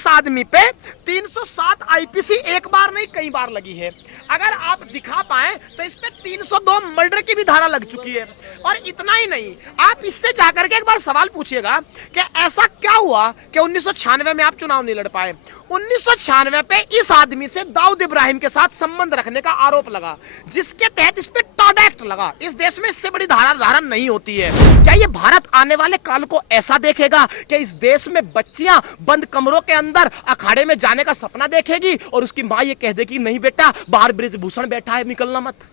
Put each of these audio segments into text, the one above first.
इस आदमी पे 307 आईपीसी एक बार नहीं कई बार लगी है। अगर आप दिखा पाए तो इस पे 302 मर्डर की भी धारा लग चुकी है। और इतना ही नहीं, आप इससे जाकर के एक बार सवाल पूछिएगा कि ऐसा क्या हुआ कि 1996 में आप चुनाव नहीं लड़ पाए। 1996 पे इस आदमी से दाऊद इब्राहिम के साथ संबंध रखने का आरोप लगा, जिसके तहत इस पे टॉड एक्ट लगा। इस देश में इससे बड़ी धारा नहीं होती है। क्या ये भारत आने वाले काल को ऐसा देखेगा कि इस देश में बच्चियां बंद कमरों के अंदर अखाड़े में जाने का सपना देखेगी और उसकी मां ये कह देगी नहीं बेटा बाहर ब्रिजभूषण बैठा है निकलना मत।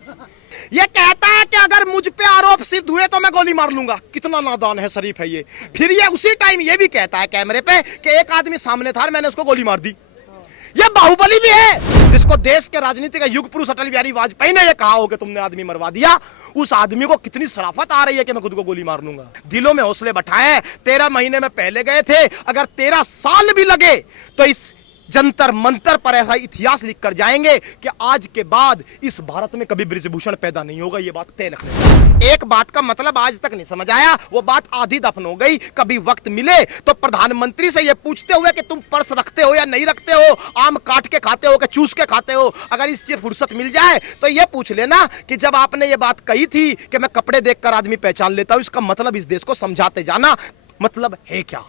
ये कहता है कि अगर मुझ पे आरोप सिद्ध हुए तो मैं गोली मार लूंगा। कितना नादान है, शरीफ है ये। फिर ये उसी टाइम ये भी कहता है कैमरे पे कि एक आदमी सामने था और मैंने उसको गोली मार दी। ये बाहुबली भी है, जिसको देश के राजनीति का युग पुरुष अटल बिहारी वाजपेयी ने ये कहा हो कि तुमने आदमी मरवा दिया। उस आदमी को कितनी शराफत आ रही है कि मैं खुद को गोली मार लूंगा। दिलों में हौसले बैठाए। 13 महीने में पहले गए थे, अगर 13 साल भी लगे तो इस जंतर मंतर पर ऐसा इतिहास लिख कर जाएंगे कि आज के बाद इस भारत में कभी ब्रिजभूषण पैदा नहीं होगा। ये बात तय रख लेना। एक बात का मतलब आज तक नहीं समझ आया, वो बात आधी दफन हो गई। कभी वक्त मिले तो प्रधानमंत्री से ये पूछते हुए कि तुम पर्स रखते हो या नहीं रखते हो, आम काट के खाते हो कि चूस के खाते हो, अगर इससे फुर्सत मिल जाए तो ये पूछ लेना कि जब आपने ये बात कही थी कि मैं कपड़े देखकर आदमी पहचान लेता हूं, इसका मतलब इस देश को समझाते जाना मतलब है क्या।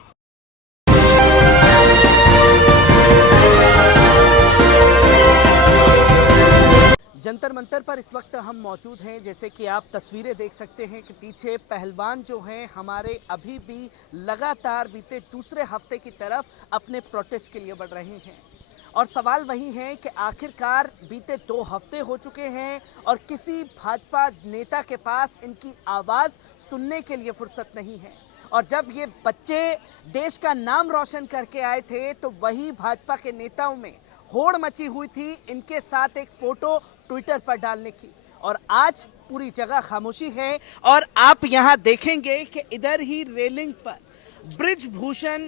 जंतर मंतर पर इस वक्त हम मौजूद हैं। जैसे कि आप तस्वीरें देख सकते हैं कि पीछे पहलवान जो हैं हमारे अभी भी लगातार बीते दूसरे हफ्ते की तरफ अपने प्रोटेस्ट के लिए बढ़ रहे हैं। और सवाल वही है कि आखिरकार बीते 2 हफ्ते हो चुके हैं और किसी भाजपा नेता के पास इनकी आवाज़ सुनने के लिए फुर्सत नहीं है। और जब ये बच्चे देश का नाम रोशन करके आए थे तो वही भाजपा के नेताओं में होड़ मची हुई थी इनके साथ एक फोटो ट्विटर पर डालने की। और आज पूरी जगह खामोशी है। और आप यहाँ देखेंगे कि इधर ही रेलिंग पर ब्रिजभूषण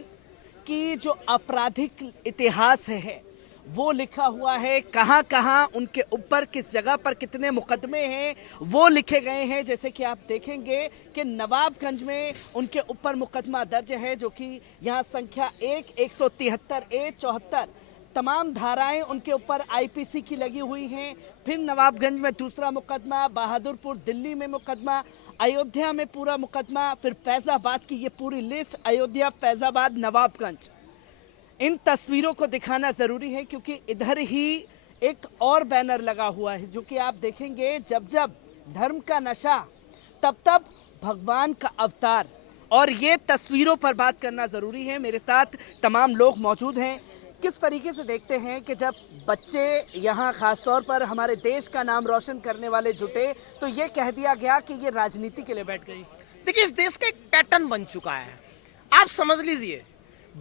की जो आपराधिक इतिहास है वो लिखा हुआ है। कहाँ कहाँ उनके ऊपर किस जगह पर कितने मुकदमे हैं वो लिखे गए हैं। जैसे कि आप देखेंगे कि नवाबगंज में उनके ऊपर मुकदमा दर्ज है, जो कि यहाँ संख्या 173A 74 तमाम धाराएं उनके ऊपर आईपीसी की लगी हुई हैं। फिर नवाबगंज में दूसरा मुकदमा, बहादुरपुर दिल्ली में मुकदमा, अयोध्या में पूरा मुकदमा, फिर फैजाबाद की ये पूरी लिस्ट, अयोध्या, फैजाबाद, नवाबगंज। इन तस्वीरों को दिखाना ज़रूरी है क्योंकि इधर ही एक और बैनर लगा हुआ है जो कि आप देखेंगे, जब जब धर्म का नशा तब तब भगवान का अवतार। और ये तस्वीरों पर बात करना ज़रूरी है। मेरे साथ तमाम लोग मौजूद हैं। किस तरीके से देखते हैं कि जब बच्चे यहाँ ख़ासतौर पर हमारे देश का नाम रोशन करने वाले जुटे तो ये कह दिया गया कि ये राजनीति के लिए बैठ गई। देखिए, इस देश का एक पैटर्न बन चुका है। आप समझ लीजिए,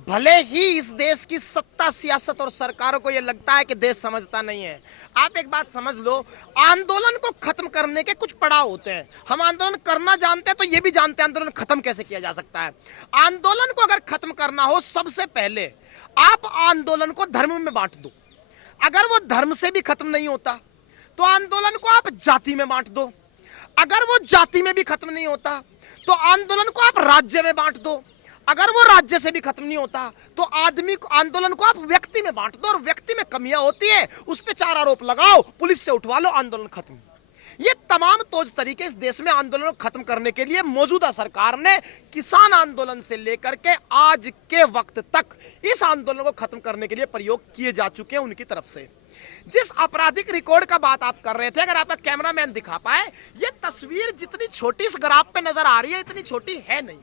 भले ही इस देश की सत्ता, सियासत और सरकारों को यह लगता है कि देश समझता नहीं है। आप एक बात समझ लो, आंदोलन को खत्म करने के कुछ पड़ाव होते हैं। हम आंदोलन करना जानते हैं तो ये भी जानते हैं आंदोलन खत्म कैसे किया जा सकता है। आंदोलन को अगर खत्म करना हो, सबसे पहले आप आंदोलन को धर्म में बांट दो। अगर वो धर्म से भी खत्म नहीं होता तो आंदोलन को आप जाति में बांट दो। अगर वो जाति में भी खत्म नहीं होता तो आंदोलन को आप राज्य में बांट दो। अगर वो राज्य से भी खत्म नहीं होता तो आंदोलन को आप व्यक्ति में बांट दो। और व्यक्ति में कमियां होती है, उस पर 4 आरोप लगाओ, पुलिस से उठवा लो, आंदोलन खत्म। ये तमाम तौज तरीके इस देश में आंदोलन को खत्म करने के लिए मौजूदा सरकार ने किसान आंदोलन से लेकर के आज के वक्त तक इस आंदोलन को खत्म करने के लिए प्रयोग किए जा चुके हैं उनकी तरफ से। जिस आपराधिक रिकॉर्ड का बात आप कर रहे थे, अगर आपका कैमरामैन दिखा पाए, ये तस्वीर जितनी छोटी इस ग्राफ पे नजर आ रही है इतनी छोटी है नहीं।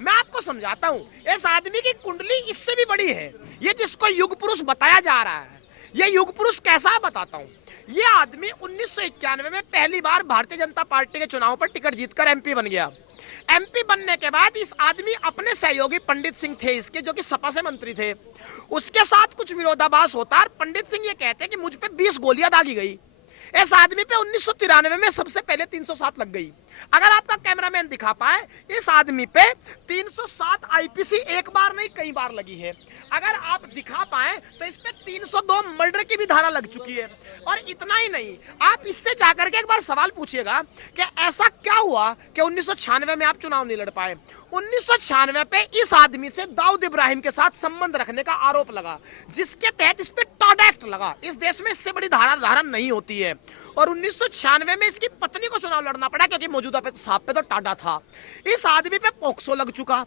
मैं आपको समझाता हूं, इस आदमी की कुंडली इससे भी बड़ी है। ये जिसको युग पुरुष बताया जा रहा है, ये युग पुरुष कैसा बताता हूं। ये आदमी 1991 में पहली बार भारतीय जनता पार्टी के चुनाव पर टिकट जीतकर एमपी बन गया। एमपी बनने के बाद इस आदमी अपने सहयोगी पंडित सिंह थे इसके, जो कि सपा से मंत्री थे, उसके साथ कुछ विरोधाभास होता है। पंडित सिंह ये कहते हैं कि मुझ पे 20 गोलियां दागी गई। इस आदमी पे 1993 में सबसे पहले 307 लग गई। अगर आपका कैमरामैन दिखा पाए, इस आदमी पे 307 आईपीसी एक बार नहीं कई बार लगी है। अगर आप दिखा पाए तो इस पे 302 मर्डर की भी धारा लग चुकी है। और इतना ही नहीं, आप इससे जाकर के एक बार सवाल पूछिएगा कि ऐसा क्या हुआ कि 1996 में आप चुनाव नहीं लड़ पाए। 1996 पे इस आदमी से दाऊद इब्राहिम के साथ संबंध रखने का आरोप लगा, जिसके तहत इस पे टाडा एक्ट लगा। इस देश में इससे बड़ी धारा नहीं होती है। और 1996 में इसकी पत्नी को चुनाव लड़ना पड़ा, क्योंकि मौजूदा साहब पे तो टाडा था। इस आदमी पे पोक्सो लग चुका।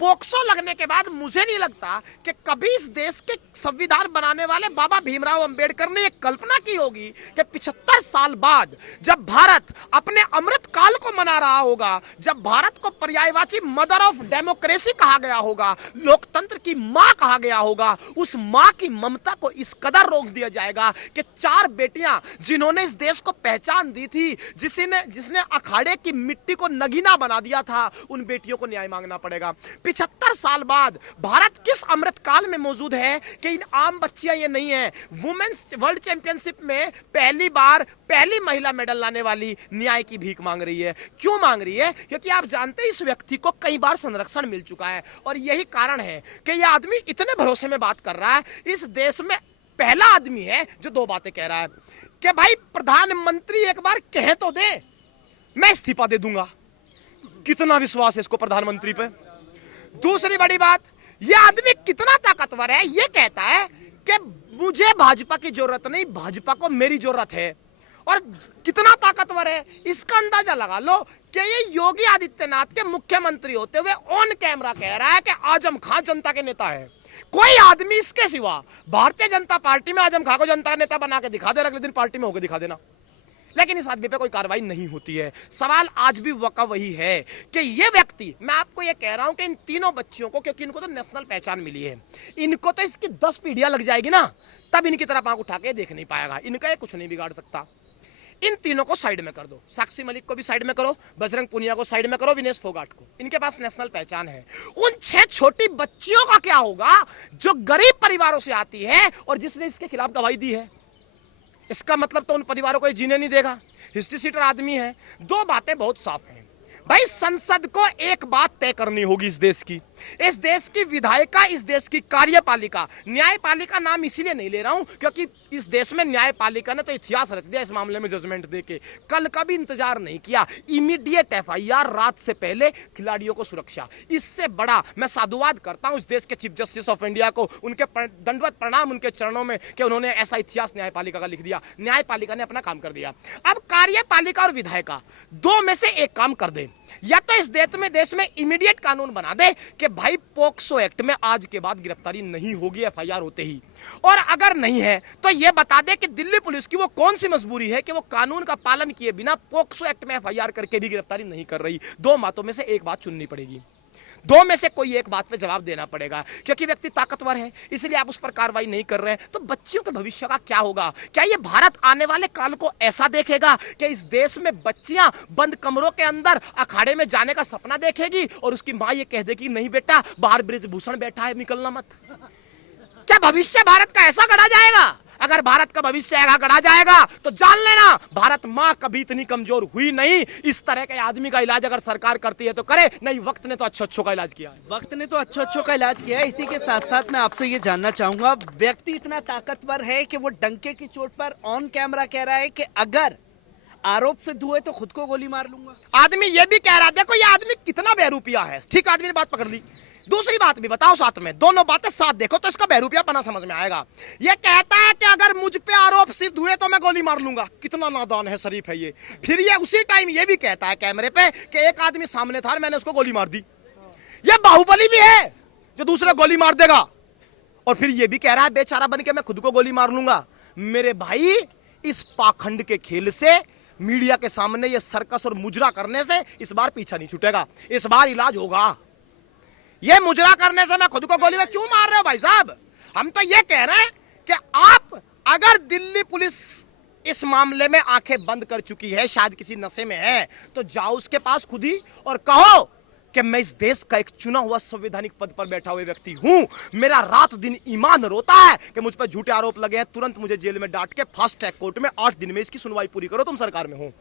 पोक्सो लगने के बाद मुझे नहीं लगता कि कभी इस देश के संविधान बनाने वाले बाबा भीमराव अंबेडकर ने यह कल्पना की होगी कि 75 साल बाद जब भारत अपने अमृत काल को मना रहा होगा, जब भारत को पर्यायवाची मदर ऑफ डेमोक्रेसी कहा गया होगा, लोकतंत्र की मां कहा गया होगा, उस मां की ममता को इस कदर रोक दिया जाएगा कि 4 बेटियां जिन्होंने इस देश को पहचान दी थी, जिसने अखाड़े की मिट्टी को नगीना बना दिया था, उन बेटियों को न्याय मांगना पड़ेगा। 75 साल बाद भारत किस अमृत काल में मौजूद है कि इन आम बच्चियां ये नहीं है। वुमेन्स वर्ल्ड चैंपियनशिप में पहली बार पहली महिला मेडल लाने वाली न्याय की भीख मांग रही है। क्यों मांग रही है? क्योंकि आप जानते हैं इस व्यक्ति को कई बार संरक्षण मिल चुका है। और यही कारण है कि यह आदमी इतने भरोसे में बात कर रहा है। इस देश में पहला आदमी है जो 2 बातें कह रहा है कि भाई प्रधानमंत्री एक बार कह तो दे, मैं इस्तीफा दे दूंगा। कितना विश्वास है इसको प्रधानमंत्री पे। दूसरी बड़ी बात, यह आदमी कितना ताकतवर है, यह कहता है कि मुझे भाजपा की जरूरत नहीं, भाजपा को मेरी जरूरत है। और कितना ताकतवर है इसका अंदाजा लगा लो कि ये योगी आदित्यनाथ के मुख्यमंत्री होते हुए ऑन कैमरा कह रहा है कि आजम खान जनता के नेता है। कोई आदमी इसके सिवा भारतीय जनता पार्टी में आजम खान को जनता का नेता बना के दिखा दे, अगले दिन पार्टी में होकर दिखा देना, लेकिन इस आदमी पे कोई कार्रवाई नहीं होती है। सवाल आज भी वही है कि ये व्यक्ति, मैं आपको ये कह रहा हूं कि इन तीनों बच्चियों को, क्योंकि इनको तो नेशनल पहचान मिली है, इनको तो इसकी 10 पीढ़ियां लग जाएगी ना, तब इनकी तरफ आंख उठा के देख नहीं पाएगा। इनका ये कुछ नहीं बिगाड़ सकता। इन तीनों को साइड में कर दो, साक्षी मलिक को भी साइड में करो, बजरंग पुनिया को साइड में करो, विनेश फोगाट को, इनके पास नेशनल पहचान है। उन 6 छोटी बच्चियों का क्या होगा जो गरीब परिवारों से आती है और जिसने इसके खिलाफ गवाही दी है? इसका मतलब तो उन परिवारों को ये जीने नहीं देगा। हिस्ट्री सीटर आदमी है। 2 बातें बहुत साफ हैं भाई, संसद को एक बात तय करनी होगी इस देश की विधायिका, इस देश की कार्यपालिका। न्यायपालिका नाम इसीलिए नहीं ले रहा हूं क्योंकि इस देश में न्यायपालिका ने तो इतिहास रच दिया इस मामले में जजमेंट देके। कल का भी इंतजार नहीं किया, इमीडिएट एफआईआर, रात से पहले खिलाड़ियों को सुरक्षा। इससे बड़ा मैं साधुवाद करता हूं इस देश के चीफ जस्टिस ऑफ इंडिया को, उनके दंडवत प्रणाम उनके चरणों में कि उन्होंने ऐसा इतिहास न्यायपालिका का लिख दिया। न्यायपालिका ने अपना काम कर दिया। अब कार्यपालिका और विधायिका 2 में से एक काम कर दे, या तो इस देश में इमीडिएट कानून बना दे कि भाई पोक्सो एक्ट में आज के बाद गिरफ्तारी नहीं होगी एफआईआर होते ही, और अगर नहीं है तो यह बता दे कि दिल्ली पुलिस की वो कौन सी मजबूरी है कि वो कानून का पालन किए बिना पोक्सो एक्ट में एफआईआर करके भी गिरफ्तारी नहीं कर रही। 2 बातों में से एक बात चुननी पड़ेगी, 2 में से कोई एक बात पे जवाब देना पड़ेगा। क्योंकि व्यक्ति ताकतवर है इसलिए आप उस पर कार्रवाई नहीं कर रहे हैं, तो बच्चियों के भविष्य का क्या होगा? क्या ये भारत आने वाले काल को ऐसा देखेगा कि इस देश में बच्चियां बंद कमरों के अंदर अखाड़े में जाने का सपना देखेगी और उसकी मां ये कह देगी नहीं बेटा बाहर ब्रिजभूषण बैठा है निकलना मत? क्या भविष्य भारत का ऐसा गढ़ा जाएगा? अगर भारत का भविष्य ऐसा गढ़ा जाएगा तो जान लेना भारत मां कभी इतनी कमजोर हुई नहीं। इस तरह के आदमी का इलाज अगर सरकार करती है तो करे, नहीं वक्त ने तो अच्छो का इलाज किया है। वक्त ने तो अच्छो का इलाज किया है। इसी के साथ साथ मैं आपसे ये जानना चाहूंगा, व्यक्ति इतना ताकतवर है कि वो डंके की चोट पर ऑन कैमरा कह रहा है कि अगर आरोप सिद्ध हुए तो खुद को गोली मार लूंगा। आदमी ये भी कह रहा है, देखो ये आदमी कितना बेरूपिया है। ठीक, आदमी ने बात पकड़ ली। दूसरी बात भी बताओ साथ में, दोनों बातें साथ देखो तो इसका बेरूपियापना समझ में आएगा। ये कहता है कि अगर मुझ पे आरोप सिद्ध हुए तो मैं गोली मार लूंगा। कितना नादान है, शरीफ है ये। फिर ये उसी टाइम ये भी कहता है कैमरे पे कि एक आदमी सामने था और मैंने उसको गोली मार दी। ये बाहुबली भी है जो दूसरा गोली मार देगा। और फिर ये भी कह रहा है बेचारा बन के मैं खुद को गोली मार लूंगा। मेरे भाई, इस पाखंड के खेल से, मीडिया के सामने ये सर्कस और मुजरा करने से इस बार पीछा नहीं छूटेगा। इस बार इलाज होगा। ये मुजरा करने से मैं खुद को गोली में क्यों मार रहे हो भाई साहब? हम तो ये कह रहे हैं कि आप, अगर दिल्ली पुलिस इस मामले में आंखें बंद कर चुकी है, शायद किसी नशे में है, तो जाओ उसके पास खुद ही और कहो कि मैं इस देश का एक चुना हुआ संवैधानिक पद पर बैठा हुआ व्यक्ति हूं। मेरा रात दिन ईमान रोता है कि मुझ पर झूठे आरोप लगे हैं। तुरंत मुझे जेल में डांट के फास्ट ट्रैक कोर्ट में 8 दिन में इसकी सुनवाई पूरी करो, तुम सरकार में हो।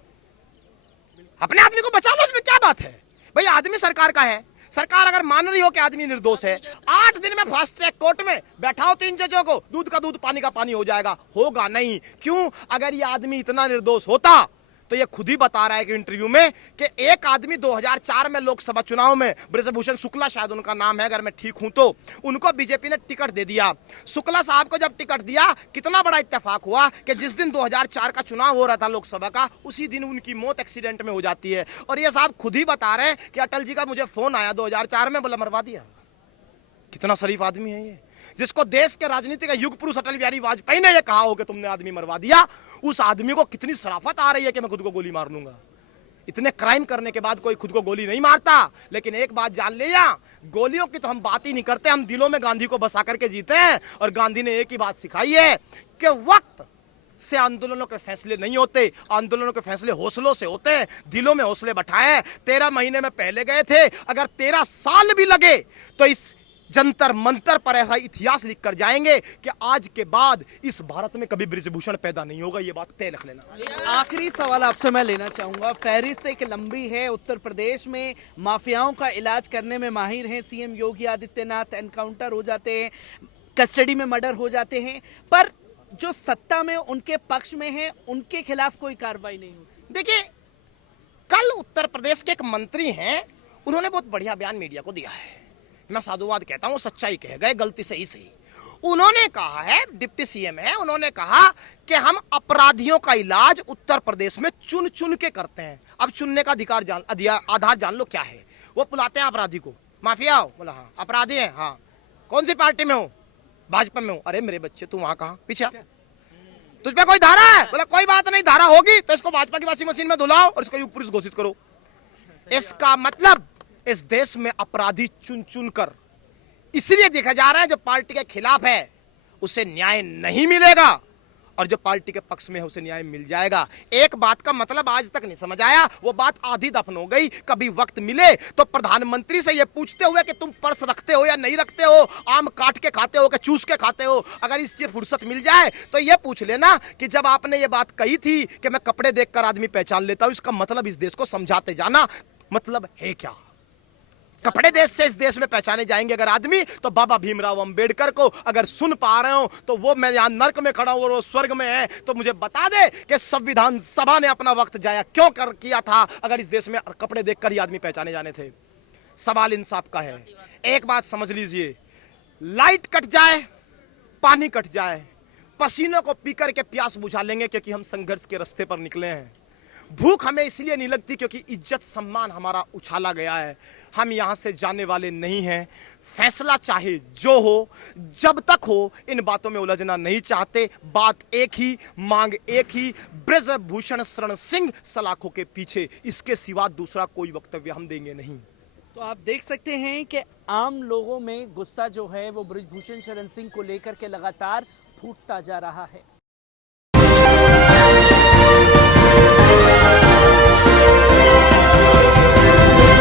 अपने आदमी को बचा लो, इसमें क्या बात है भाई? आदमी सरकार का है, सरकार अगर मान रही हो कि आदमी निर्दोष है, 8 दिन में फास्ट ट्रैक कोर्ट में बैठाओ 3 जजों को, दूध का दूध पानी का पानी हो जाएगा। होगा नहीं। क्यों? अगर ये आदमी इतना निर्दोष होता तो ये खुद ही बता रहा है कि इंटरव्यू में कि एक आदमी 2004 में लोकसभा चुनाव में, ब्रजभूषण शुक्ला शायद उनका नाम है अगर मैं ठीक हूं तो, उनको बीजेपी ने टिकट दे दिया। शुक्ला साहब को जब टिकट दिया, कितना बड़ा इत्तेफाक हुआ कि जिस दिन 2004 का चुनाव हो रहा था लोकसभा का, उसी दिन उनकी मौत एक्सीडेंट में हो जाती है। और ये साहब खुद ही बता रहे हैं कि अटल जी का मुझे फोन आया 2004 में, बोला मरवा दिया। कितना शरीफ आदमी है ये, जिसको देश के राजनीति का युग पुरुष अटल बिहारी वाजपेयी ने ये कहा हो कि तुमने आदमी मरवा दिया, उस आदमी को कितनी शराफत आ रही है कि मैं खुद को गोली मार लूंगा। इतने क्राइम करने के बाद कोई खुद को गोली नहीं मारता। लेकिन एक बात जान लिया, गोलियों की तो हम बात ही नहीं करते, हम दिलों में गांधी को बसा करके जीते हैं। और गांधी ने एक ही बात सिखाई है कि वक्त से आंदोलनों के फैसले नहीं होते, आंदोलनों के फैसले हौसलों से होते हैं। दिलों में हौसले बैठाए। 13 महीने में पहले गए थे, अगर 13 साल भी लगे तो इस जंतर मंतर पर ऐसा इतिहास लिख कर जाएंगे कि आज के बाद इस भारत में कभी ब्रिजभूषण पैदा नहीं होगा। ये बात तय रख लेना। आखिरी सवाल आपसे मैं लेना चाहूंगा। फहरिस्त एक लंबी है। उत्तर प्रदेश में माफियाओं का इलाज करने में माहिर हैं सीएम योगी आदित्यनाथ। एनकाउंटर हो जाते हैं, कस्टडी में मर्डर हो जाते हैं, पर जो सत्ता में उनके पक्ष में है उनके खिलाफ कोई कार्रवाई नहीं होती। देखिए, कल उत्तर प्रदेश के एक मंत्री हैं, उन्होंने बहुत बढ़िया बयान मीडिया को दिया है। मैं साधुवाद कहता हूं, सच्चाई कह गए, गलती से ही सही। उन्होंने कहा है, डिप्टी सीएम है, उन्होंने कहा कि हम अपराधियों का इलाज उत्तर प्रदेश में चुन चुन के करते हैं। अब चुनने का आधार जान लो क्या है। वो बुलाते हैं अपराधी को, माफिया हो, बोला हाँ अपराधी है, हाँ कौन सी पार्टी में हो? भाजपा में हो। अरे मेरे बच्चे तू वहां कहां पीछे, तुझ पे कोई धारा है? बोला कोई बात नहीं, धारा होगी तो इसको भाजपा की वॉशिंग मशीन में धुलाओ और इसको युग पुरुष घोषित करो। इसका मतलब इस देश में अपराधी चुन चुन कर इसलिए देखा जा रहा है, जो पार्टी के खिलाफ है उसे न्याय नहीं मिलेगा और जो पार्टी के पक्ष में है उसे न्याय मिल जाएगा। एक बात का मतलब आज तक नहीं समझ आया, वो बात आधी दफन हो गई। कभी वक्त मिले तो प्रधानमंत्री से ये पूछते हुए कि तुम पर्स रखते हो या नहीं रखते हो, आम काट के खाते हो कि चूस के खाते हो, अगर इससे फुर्सत मिल जाए तो ये पूछ लेना कि जब आपने ये बात कही थी कि मैं कपड़े देखकर आदमी पहचान लेता हूं, इसका मतलब इस देश को समझाते जाना, मतलब है क्या? कपड़े देश से इस देश में पहचाने जाएंगे अगर आदमी, तो बाबा भीमराव अंबेडकर को अगर सुन पा रहे हो तो वो, मैं यहां नर्क में खड़ा हूं और वो स्वर्ग में है, तो मुझे बता दे कि संविधान सभा ने अपना वक्त जाया क्यों किया था अगर इस देश में कपड़े देखकर ही आदमी पहचाने जाने थे। सवाल इंसाफ का है। एक बात समझ लीजिए, लाइट कट जाए, पानी कट जाए, पसीनों को पी करके प्यास बुझा लेंगे क्योंकि हम संघर्ष के रास्ते पर निकले हैं। भूख हमें इसलिए नहीं लगती क्योंकि इज्जत सम्मान हमारा उछाला गया है। हम यहां से जाने वाले नहीं हैं। फैसला चाहे जो हो, जब तक हो, इन बातों में उलझना नहीं चाहते। बात एक ही, मांग एक ही, ब्रजभूषण शरण सिंह सलाखों के पीछे, इसके सिवा दूसरा कोई वक्तव्य हम देंगे नहीं। तो आप देख सकते हैं कि आम लोगों में गुस्सा जो है वो ब्रजभूषण शरण सिंह को लेकर के लगातार फूटता जा रहा है।